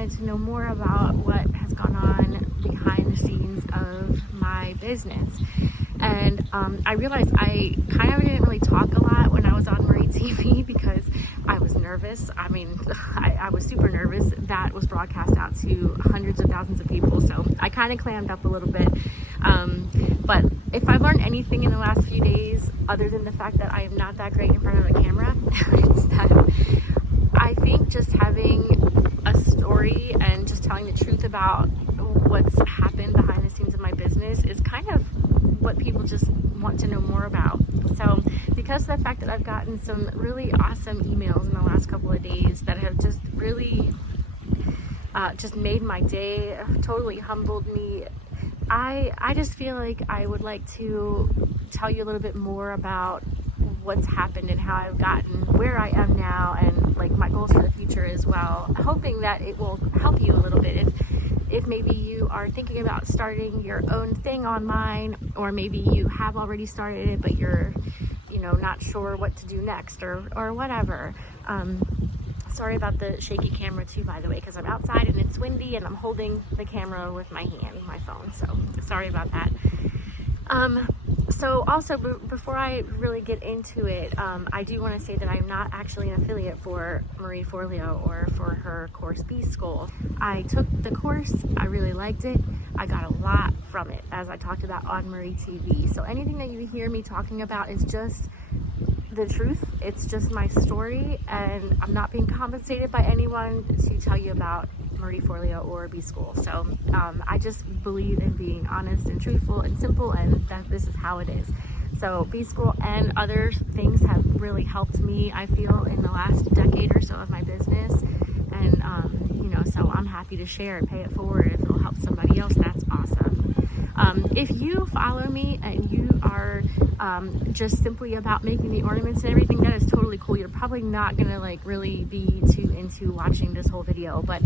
wanted to know more about what has gone on behind the scenes of my business. And I realized I kind of didn't really talk a lot when I was on Marie TV because I was nervous. I mean, I was super nervous. That was broadcast out to hundreds of thousands of people, so I kind of clammed up a little bit. But if I've learned anything in the last few days, other than the fact that I am not that great in front of a camera, it's that I think just having a story and just telling the truth about what's happened behind the scenes of my business is kind of what people just want to know more about. So because of the fact that I've gotten some really awesome emails in the last couple of days that have just really just made my day, totally humbled me, I just feel like I would like to tell you a little bit more about what's happened and how I've gotten where I am now, and like my goals for the future as well, hoping that it will help you a little bit if maybe you are thinking about starting your own thing online, or maybe you have already started it but you're not sure what to do next or whatever. Sorry about the shaky camera too, by the way, because I'm outside and it's windy and I'm holding the camera with my hand, my phone, so sorry about that. So also, before I really get into it, I do want to say that I'm not actually an affiliate for Marie Forleo or for her course B School. I took the course, I really liked it, I got a lot from it, as I talked about on Marie TV. So anything that you hear me talking about is just the truth. It's just my story, and I'm not being compensated by anyone to tell you about Marie Forleo or B School. So I just believe in being honest and truthful and simple, and that this is how it is. So B School and other things have really helped me, I feel, in the last decade or so of my business. And so I'm happy to share and pay it forward. If it'll help somebody else, that's awesome. If you follow me and you are just simply about making the ornaments and everything, that is totally cool. You're probably not gonna really be too into watching this whole video, but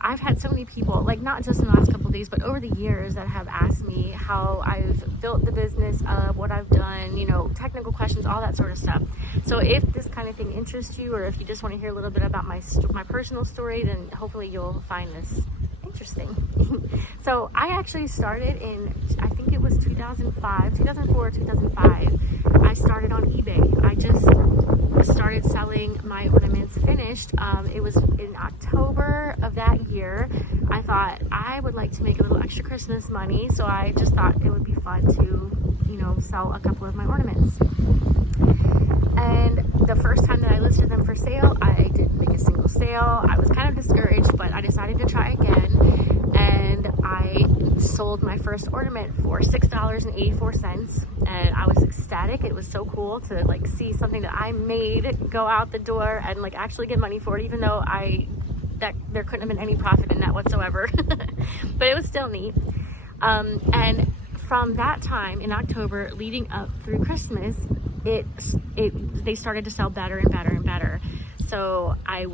I've had so many people, not just in the last couple of days, but over the years, that have asked me how I've built the business, what I've done, technical questions, all that sort of stuff. So if this kind of thing interests you, or if you just want to hear a little bit about my personal story, then hopefully you'll find this interesting. So I actually started in, I think it was 2004 or 2005. I started on eBay. I just started selling my ornaments finished. It was in October of that year. I thought I would like to make a little extra Christmas money, so I just thought it would be fun to, sell a couple of my ornaments. And the first time that I listed them for sale, I didn't make a single sale. I was kind of discouraged, but I decided to try again, and I sold my first ornament for $6.84, and I was ecstatic. It was so cool to see something that I made go out the door and actually get money for it, even though there couldn't have been any profit in that whatsoever. But it was still neat. And from that time in October leading up through Christmas, they started to sell better and better and better. So I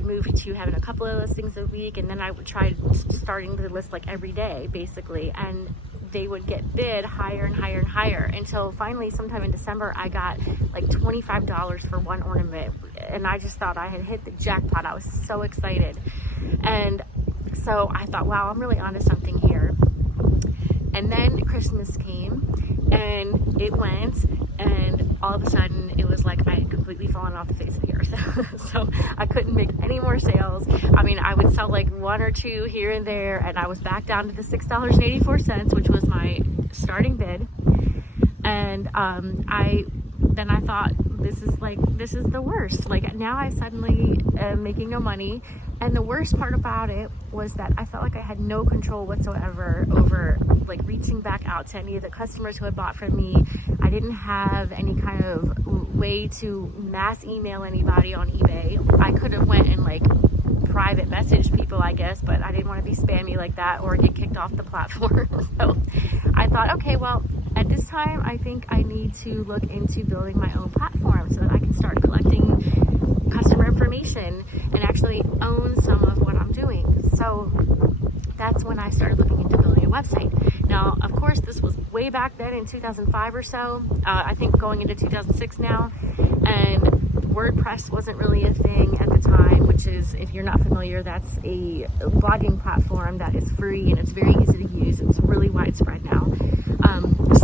moved to having a couple of listings a week, and then I would try starting to list every day, basically, and they would get bid higher and higher and higher until finally sometime in December I got $25 for one ornament, and I just thought I had hit the jackpot. I was so excited, and so I thought, wow, I'm really onto something here. And then Christmas came, and it went, and all of a sudden it was like I had completely fallen off the face of the earth. So I couldn't make any more sales. I mean, I would sell one or two here and there, and I was back down to the $6.84, which was my starting bid. And I thought, this is the worst. Now I suddenly am making no money. And the worst part about it was that I felt like I had no control whatsoever over reaching back out to any of the customers who had bought from me. I didn't have any kind of way to mass email anybody on eBay. I could have went and private message people, I guess, but I didn't want to be spammy like that or get kicked off the platform. So I thought, okay, well, at this time, I think I need to look into building my own platform so that I can start collecting customer information and actually own some of what I'm doing. So that's when I started looking into building a website. Now, of course, this was way back then in 2005 or so, I think going into 2006 now. And WordPress wasn't really a thing at the time, which is, if you're not familiar, that's a blogging platform that is free and it's very easy to use. It's really widespread now.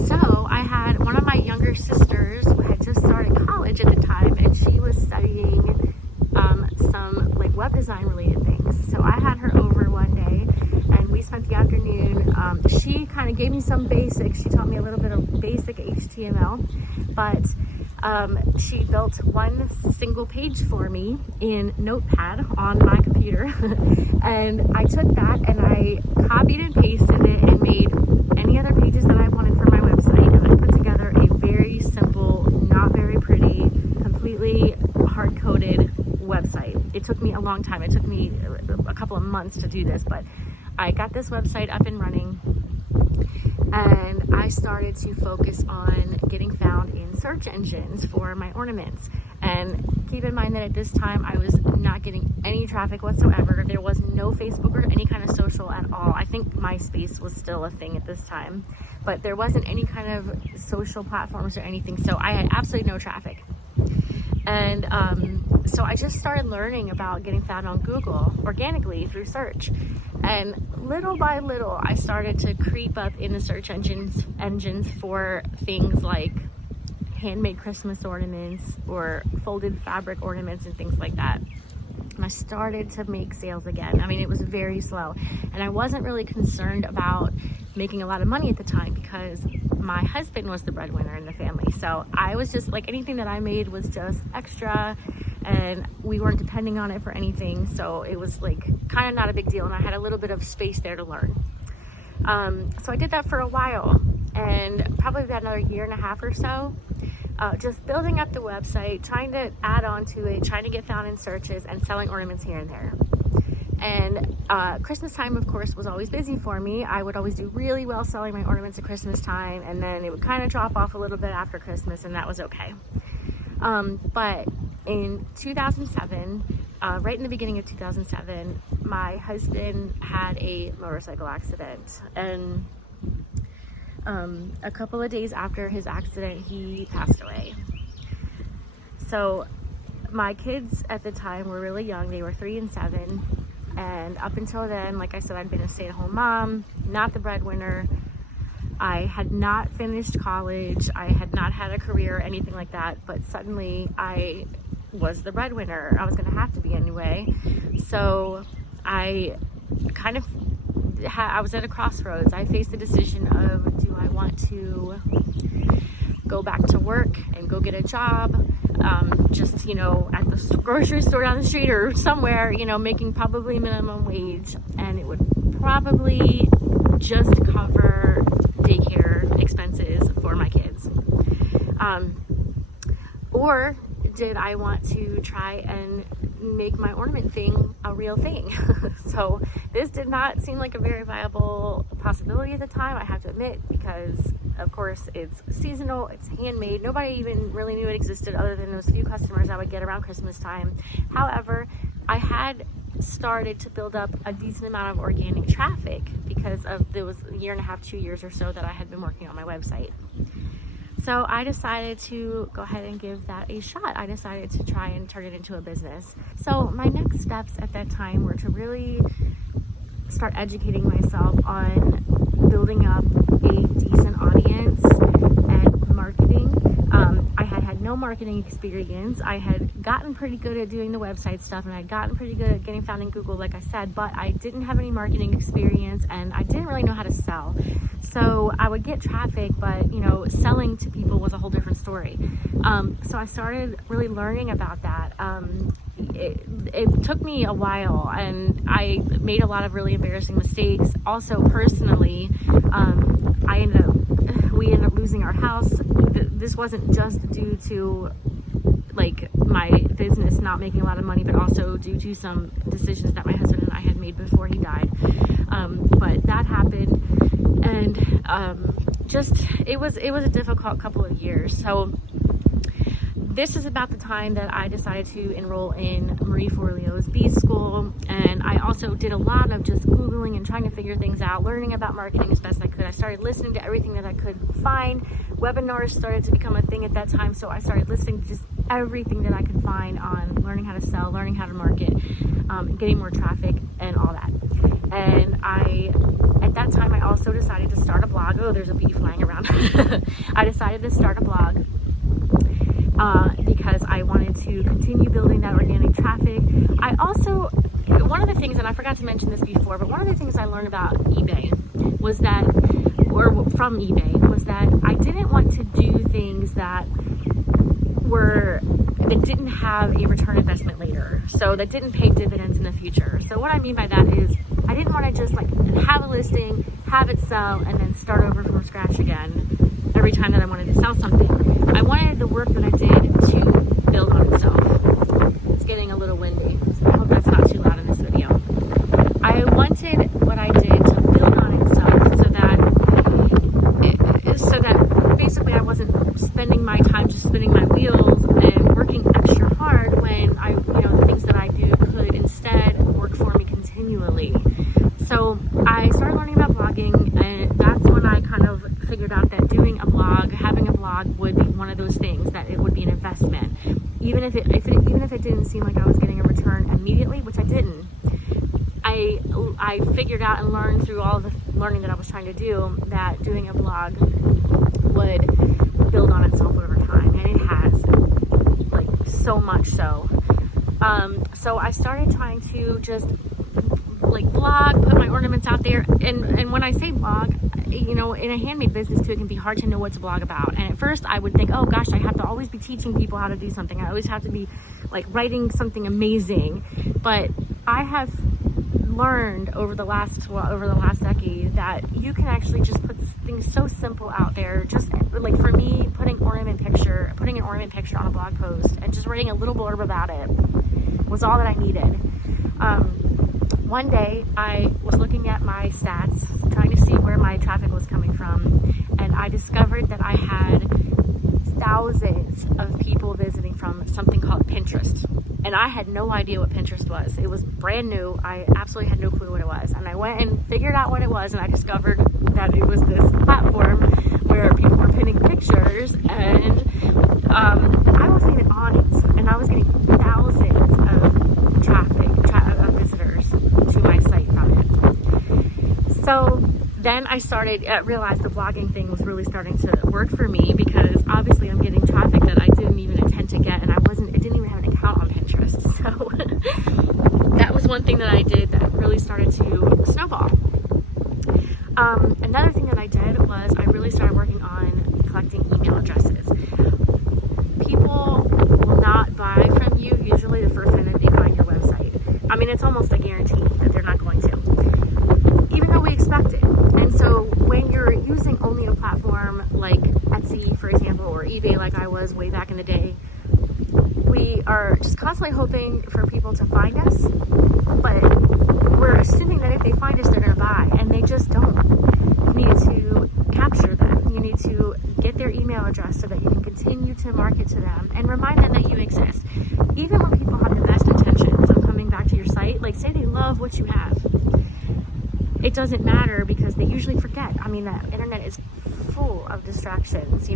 So I had one of my younger sisters who had just started college at the time, and she was studying some like web design related things. So I had her over one day and we spent the afternoon. She kind of gave me some basics. She taught me a little bit of basic HTML, but she built one single page for me in Notepad on my computer. And I took that and I copied and pasted it and made any other pages that I wanted for my website. And I put together a very simple, not very pretty, completely hard-coded website. It took me a long time. It took me a couple of months to do this, but I got this website up and running, and I started to focus on getting found in search engines for my ornaments. And keep in mind that at this time I was not getting any traffic whatsoever. There was no Facebook or any kind of social at all. I think MySpace was still a thing at this time, but there wasn't any kind of social platforms or anything, so I had absolutely no traffic. And so I just started learning about getting found on Google organically through search. And little by little, I started to creep up in the search engines for things like handmade Christmas ornaments or folded fabric ornaments and things like that. And I started to make sales again. I mean, it was very slow. And I wasn't really concerned about making a lot of money at the time because my husband was the breadwinner in the family. So I was just like, anything that I made was just extra and we weren't depending on it for anything. So it was like kind of not a big deal. And I had a little bit of space there to learn. So I did that for a while, and probably about another year and a half or so. Just building up the website, trying to add on to it, trying to get found in searches, and selling ornaments here and there. And Christmas time, of course, was always busy for me. I would always do really well selling my ornaments at Christmas time, and then it would kind of drop off a little bit after Christmas, and that was okay. But in 2007, right in the beginning of 2007, my husband had a motorcycle accident, and a couple of days after his accident, he passed away. So my kids at the time were really young. They were 3 and 7. And up until then, like I said, I'd been a stay-at-home mom, not the breadwinner. I had not finished college. I had not had a career or anything like that. But suddenly I was the breadwinner. I was going to have to be anyway. So I kind of I was at a crossroads. I faced the decision of, do I want to go back to work and go get a job, just, you know, at the grocery store down the street or somewhere, you know, making probably minimum wage, and it would probably just cover daycare expenses for my kids. Or did I want to try and make my ornament thing a real thing? So this did not seem like a very viable possibility at the time, I have to admit, because of course it's seasonal, it's handmade. Nobody even really knew it existed other than those few customers I would get around Christmas time. However, I had started to build up a decent amount of organic traffic because of those year and a half, 2 years or so that I had been working on my website. So I decided to go ahead and give that a shot. I decided to try and turn it into a business. So my next steps at that time were to really start educating myself on building up a decent audience and marketing. I had no marketing experience. I had gotten pretty good at doing the website stuff, and I had gotten pretty good at getting found in Google, like I said, but I didn't have any marketing experience, and I didn't really know how to sell. So I would get traffic, but, you know, selling to people was a whole different story. So I started really learning about that. It took me a while, and I made a lot of really embarrassing mistakes. Also, personally, we ended up losing our house. This wasn't just due to like my business not making a lot of money, but also due to some decisions that my husband and I had made before he died. But that happened, and it was a difficult couple of years. So this is about the time that I decided to enroll in Marie Forleo's Bees School, and I also did a lot of just Googling and trying to figure things out, learning about marketing as best I could. I started listening to everything that I could find. Webinars started to become a thing at that time, so I started listening to just everything that I could find on learning how to sell, learning how to market, getting more traffic and all that. And at that time, I also decided to start a blog. Oh, there's a bee flying around. I decided to start a blog because I wanted to continue building that organic traffic. I also, one of the things, and I forgot to mention this before, but one of the things I learned about eBay was that, or from eBay, was that I didn't want to do things that didn't have a return investment later, so that didn't pay dividends in the future. So what I mean by that is I didn't want to just like have a listing, have it sell, and then start over from scratch again every time that I wanted to sell something. I wanted the work that I did to build on itself. It's getting a little windy, so I hope that's not too loud in this video. I wanted what I did to build on itself so that basically I wasn't spending my time just spinning my wheels and working extra hard when the things that I do could instead work for me continually. So I started learning about blogging, and that's when I kind of figured out that having a blog would be one of those things that it would be an investment, even if it didn't seem like I was getting a return immediately, which I didn't. I figured out and learned through all the learning that I was trying to do that doing a blog would build on itself over time, and it has, like, so much so. So I started trying to just like blog, put my ornaments out there, and when I say blog, in a handmade business too, it can be hard to know what to blog about. And at first I would think, oh gosh, I have to always be teaching people how to do something. I always have to be like writing something amazing. But I have learned over the last decade that you can actually just put things so simple out there. Just like for me, putting an ornament picture on a blog post and just writing a little blurb about it was all that I needed. One day I was looking at my stats, trying to see where my traffic was coming from, and I discovered that I had thousands of people visiting from something called Pinterest. And I had no idea what Pinterest was. It was brand new. I absolutely had no clue what it was. And I went and figured out what it was, and I discovered that it was this platform where people were pinning pictures, and I wasn't even on it. And I was getting thousands of of visitors to my site from it. So then I realized the blogging thing was really starting to work for me, because obviously I'm getting traffic that I didn't even intend to get, and I didn't even have an account on Pinterest. So that was one thing that I did that really started to snowball. Another thing that I did was I really started working on collecting email addresses. People will not buy from you usually the first time that they find your website. I mean, it's almost a guarantee that they're not going to, even though we expect it. And so when you're using only a platform like Etsy, for example, or eBay, like I was way back in the day, we are just constantly hoping for people to find us, but we're assuming that if they find us, they're going to buy, and they just don't. You need to capture them. You need to get their email address so that you can continue to market to them and remind them that you exist. Even when people have the best intentions of coming back to your site, like say they love what you have, it doesn't matter, because they usually forget. I mean, the internet is full of distractions.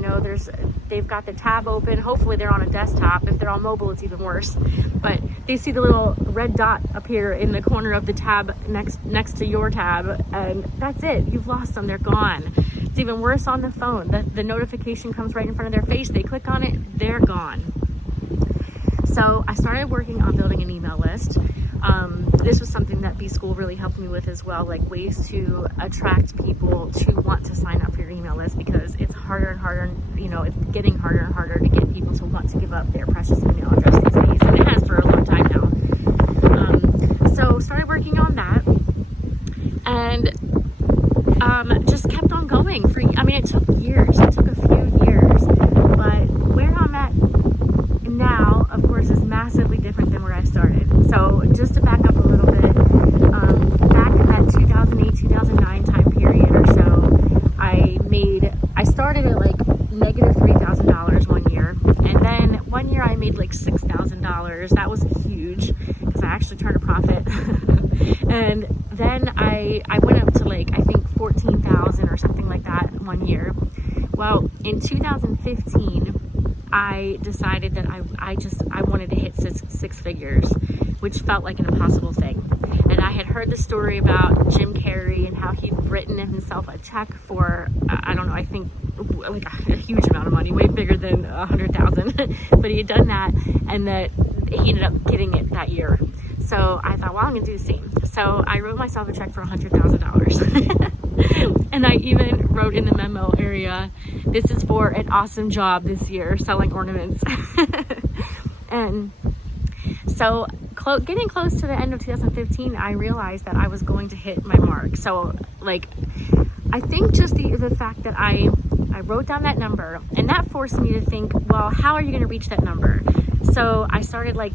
They've got the tab open. Hopefully they're on a desktop. If they're on mobile, it's even worse. But they see the little red dot appear in the corner of the tab next to your tab, and that's it. You've lost them. They're gone. It's even worse on the phone. The notification comes right in front of their face. They click on it. They're gone. So I started working on building an email list. This was something that B-School really helped me with as well, like ways to attract people to want to sign up for your email list, because it's harder and harder, it's getting harder and harder to get people to want to give up their precious email address these days, and it has for a long time now. So started working on that, and just kept on going. It took years. It took a few years, but where I'm at now, of course, is massively different than where I started. So just to back up a little bit, back in that 2008, 2009 time period or so, I started at like negative $3,000 one year, and then one year I made like $6,000. That was huge, because I actually turned a profit. And then I went up to like, I think 14,000 or something like that one year. Well, in 2015, I decided that I wanted to hit six figures, which felt like an impossible thing. And I had heard the story about Jim Carrey and how he'd written himself a check for, I don't know, I think like a huge amount of money, way bigger than 100,000, but he had done that, and that he ended up getting it that year. So I thought, well, I'm gonna do the same. So I wrote myself a check for $100,000. And I even wrote in the memo area, this is for an awesome job this year selling ornaments. And so getting close to the end of 2015, I realized that I was going to hit my mark. So like, I think just the fact that I wrote down that number, and that forced me to think, well, how are you going to reach that number? So I started like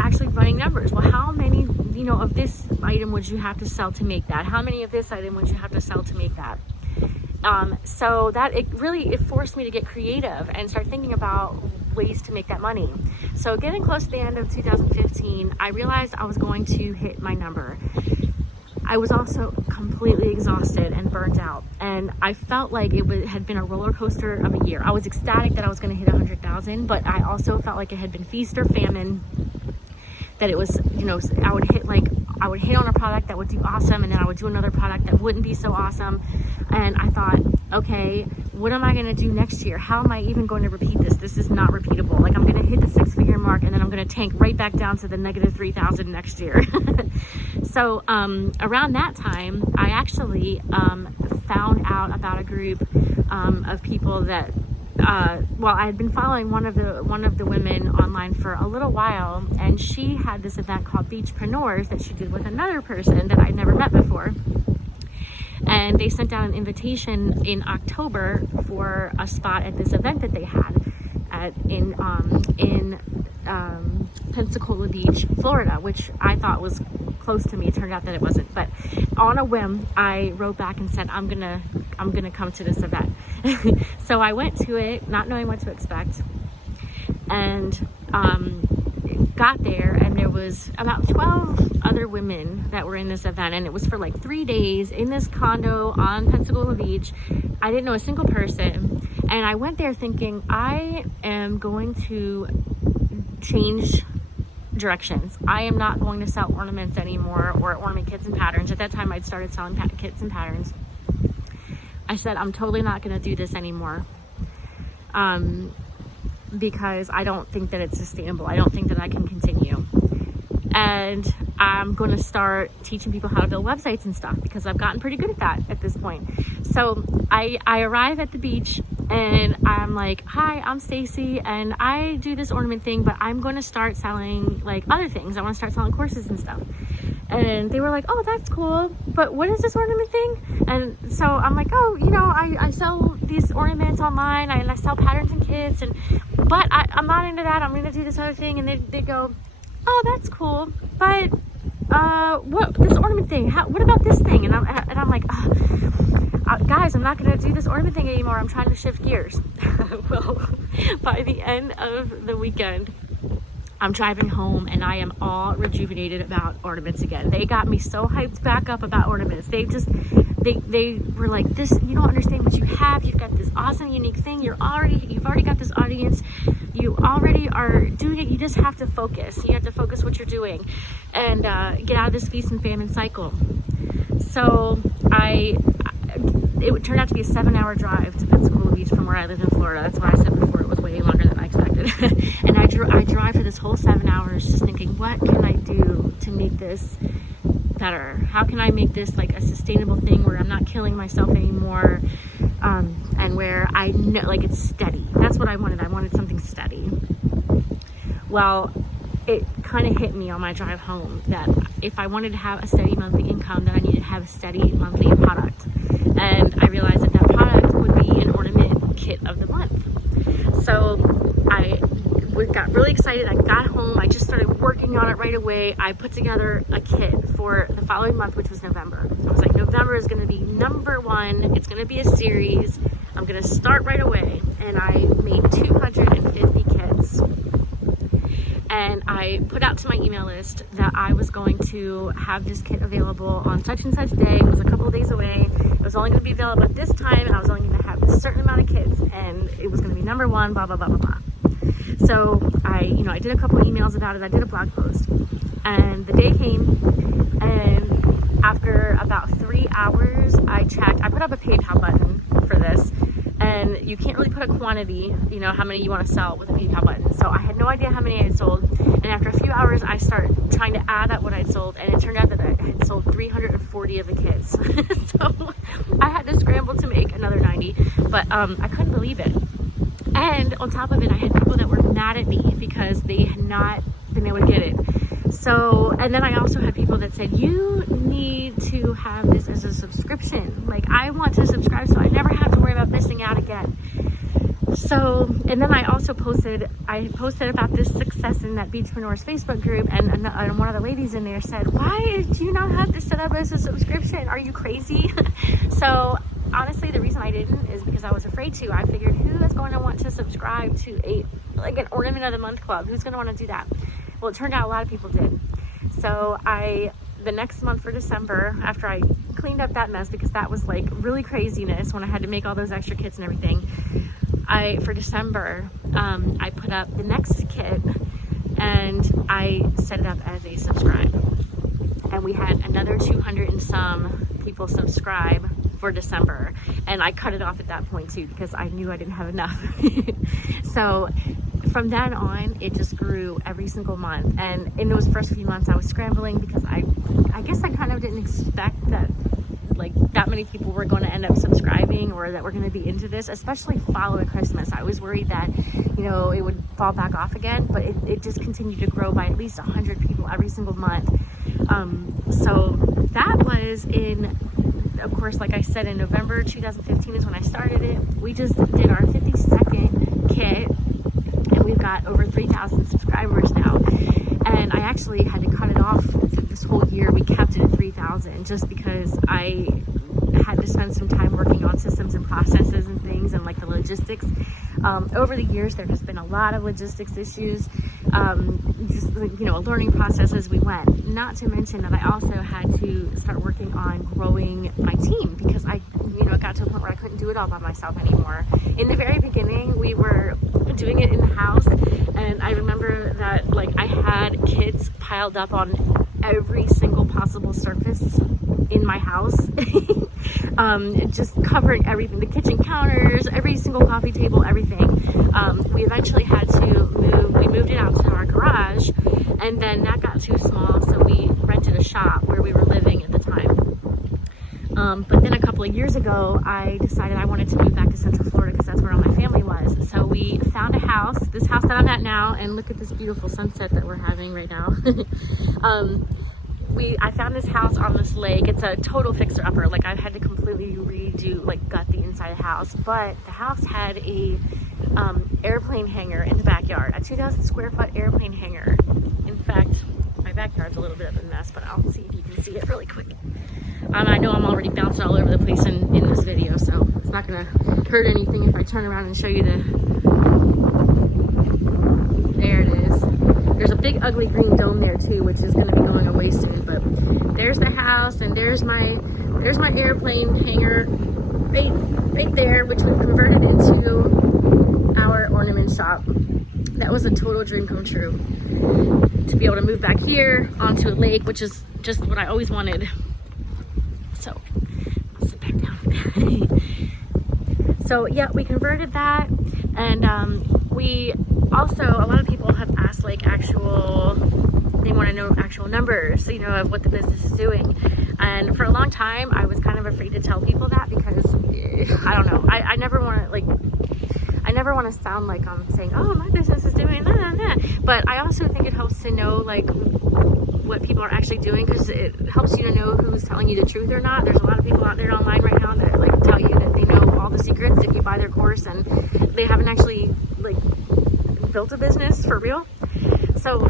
actually running numbers. Well, how many, of this item would you have to sell to make that? How many of this item would you have to sell to make that? So that it forced me to get creative and start thinking about ways to make that money. So getting close to the end of 2015, I realized I was going to hit my number. I was also completely exhausted and burnt out, and I felt like had been a roller coaster of a year. I was ecstatic that I was going to hit 100,000, but I also felt like it had been feast or famine. That it was, I would hit on a product that would do awesome, and then I would do another product that wouldn't be so awesome. And I thought, okay, what am I going to do next year? How am I even going to repeat this? This is not repeatable. Like, I'm going to hit the 6-figure mark, and then I'm going to tank right back down to the negative 3,000 next year. So around that time, I actually found out about a group of people that, I had been following one of the women online for a little while, and she had this event called Beachpreneurs that she did with another person that I'd never met before. And they sent out an invitation in October for a spot at this event that they had in Pensacola Beach, Florida, which I thought was close to me. It turned out that it wasn't. But on a whim, I wrote back and said, I'm gonna come to this event. So I went to it, not knowing what to expect, and got there, and there was about 12 other women that were in this event, and it was for like 3 days in this condo on Pensacola Beach. I didn't know a single person, and I went there thinking, I am going to change directions. I am not going to sell ornaments anymore, or ornament kits and patterns. At that time, I'd started selling kits and patterns. I said, I'm totally not going to do this anymore. Because I don't think that it's sustainable. I don't think that I can continue. And I'm going to start teaching people how to build websites and stuff, because I've gotten pretty good at that at this point. So I arrive at the beach, and I'm like, hi, I'm Stacy, and I do this ornament thing, but I'm going to start selling like other things. I want to start selling courses and stuff. And they were like, oh, that's cool, but what is this ornament thing? And so I'm like, oh, I sell these ornaments online, and I sell patterns and kits, but I'm not into that. I'm going to do this other thing. And they go, oh, that's cool, but what, this ornament thing, what about this thing? And I'm like, guys, I'm not going to do this ornament thing anymore. I'm trying to shift gears. Well, by the end of the weekend, I'm driving home, and I am all rejuvenated about ornaments again. They got me so hyped back up about ornaments. They were like, this, you don't understand what you have. You've got this awesome, unique thing. You've already got this audience. You already are doing it. You just have to focus. You have to focus what you're doing, and get out of this feast and famine cycle. So it turned out to be a 7-hour drive to Pensacola Beach from where I live in Florida. That's why I said before it was way longer than I expected. And I drive for this whole 7 hours just thinking, what can I do to make this better? How can I make this like a sustainable thing where I'm not killing myself anymore, and where I know like it's steady? That's what I wanted. I wanted something steady. Well, it kind of hit me on my drive home that if I wanted to have a steady monthly income, then I needed to have a steady monthly product. And I realized that product would be an ornament kit of the month. So I got really excited. I got home. I just started working on it right away. I put together a kit for the following month, which was November. I was like, November is going to be number one. It's going to be a series. I'm going to start right away. And I made 250 kits. And I put out to my email list that I was going to have this kit available on such and such day. It was a couple of days away. It was only going to be available at this time, and I was only going to have a certain amount of kits, and it was going to be number one, blah, blah, blah, blah, blah. So I did a couple emails about it. I did a blog post, and the day came, and after about 3 hours, I checked. I put up a PayPal button for this, and you can't really put a quantity, how many you want to sell with a PayPal button. So I had no idea how many I had sold. And after a few hours, I started trying to add up what I'd sold, and it turned out that I had sold 340 of the kits. So I had to scramble to make another 90, but I couldn't believe it. And on top of it, I had people that were mad at me because they had not been able to get it. So, and then I also had people that said, you need to have this as a subscription. Like, I want to subscribe so I never have to worry about missing out again. So, and then I also posted about this success in that Beachpreneurs Facebook group, and one of the ladies in there said, why do you not have this set up as a subscription? Are you crazy? So honestly, the reason I didn't is because I was afraid to. I figured, who is going to want to subscribe to an Ornament of the Month club? Who's going to want to do that? Well, it turned out a lot of people did. So the next month for December, after I cleaned up that mess, because that was like really craziness when I had to make all those extra kits and everything, for December, I put up the next kit and I set it up as a subscribe. And we had another 200 and some people subscribe for December. And I cut it off at that point too, because I knew I didn't have enough. So from then on, it just grew every single month. And in those first few months, I was scrambling because I guess I kind of didn't expect that that many people were going to end up subscribing or that were going to be into this, especially following Christmas. I was worried that, it would fall back off again, but it just continued to grow by at least 100 people every single month. So that was of course, like I said, in November 2015 is when I started it. We just did our 52nd kit, and we've got over 3,000 subscribers now. And I actually had to cut it off this whole year. We kept it at 3,000 just because I had to spend some time working on systems and processes and things and the logistics. Over the years, there has been a lot of logistics issues, just a learning process as we went. Not to mention that I also had to start working on growing my team because I got to a point where I couldn't do it all by myself anymore. In the very beginning, we were doing it in the house, and I remember that I had kits piled up on every single possible surface in my house. Just covering everything, the kitchen counters, every single coffee table, everything. We eventually had to moved it out to our garage, and then that got too small, so we rented a shop where we were living at the time. But then a couple of years ago, I decided I wanted to move back to Central Florida because that's where all my family was. So we found a house, this house that I'm at now, and look at this beautiful sunset that we're having right now. I found this house on this lake. It's a total fixer-upper. I had to completely redo, gut the inside of the house. But the house had a airplane hangar in the backyard, a 2,000 square foot airplane hangar. In fact, my backyard's a little bit of a mess, but I'll see if you can see it really quick. I know I'm already bouncing all over the place in this video, so it's not gonna hurt anything if I turn around and show you there it is. There's a big ugly green dome there too, which is gonna be going away soon, but there's the house, and there's my airplane hangar right there, which we've converted into our ornament shop. That was a total dream come true, to be able to move back here onto a lake, which is just what I always wanted. So I'll sit back down. So yeah, we converted that, and we also, a lot of people have asked they want to know actual numbers, of what the business is doing. And for a long time, I was kind of afraid to tell people that because I don't know, I never want to sound like I'm saying, oh, my business is doing that. But I also think it helps to know what people are actually doing, because it helps you to know who's telling you the truth or not. There's a lot of people out there online right now that tell you that they know all the secrets if you buy their course, and they haven't actually built a business for real. So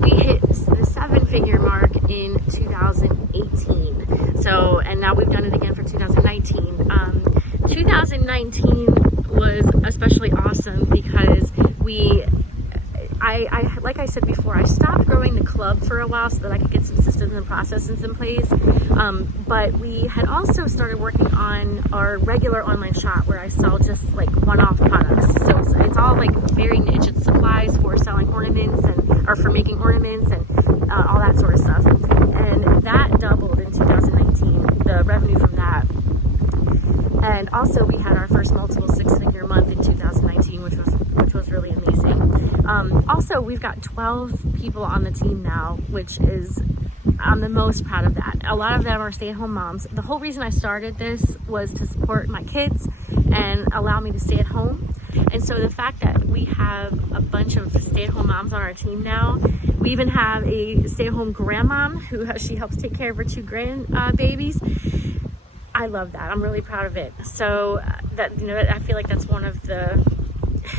we hit the 7-figure mark in 2018. So, and now we've done it again for 2019. 2019 was especially awesome because like I said before, I stopped growing the club for a while so that I could get some systems and processes in place. But we had also started working on our regular online shop where I sell just like one-off products. So it's all like very niche. It's supplies for selling ornaments or for making ornaments and all that sort of stuff. And that doubled in 2019, the revenue from that. And also we had our first multiple six-figure month in 2019, which was really amazing. Also, we've got 12 people on the team now, which is, I'm the most proud of that. A lot of them are stay-at-home moms. The whole reason I started this was to support my kids and allow me to stay at home. And so the fact that we have a bunch of stay-at-home moms on our team now, we even have a stay-at-home grandmom she helps take care of her 2 grandbabies. I love that. I'm really proud of it. So that, you know, I feel like that's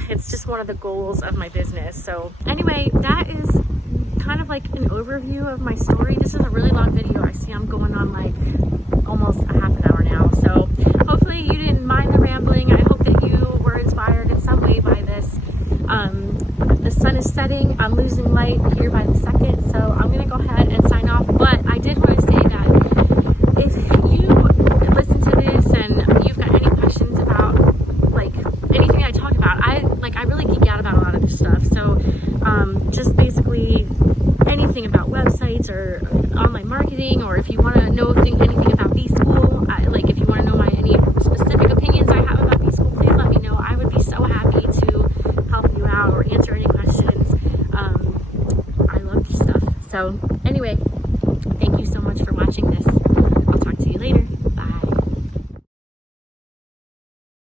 it's just one of the goals of my business. So anyway, that is kind of like an overview of my story. This is a really long video. I see I'm going on like almost a half an hour now. So hopefully you didn't mind the rambling. I hope that you were inspired in some way by this. The sun is setting. I'm losing light here by the second. So I'm going to go ahead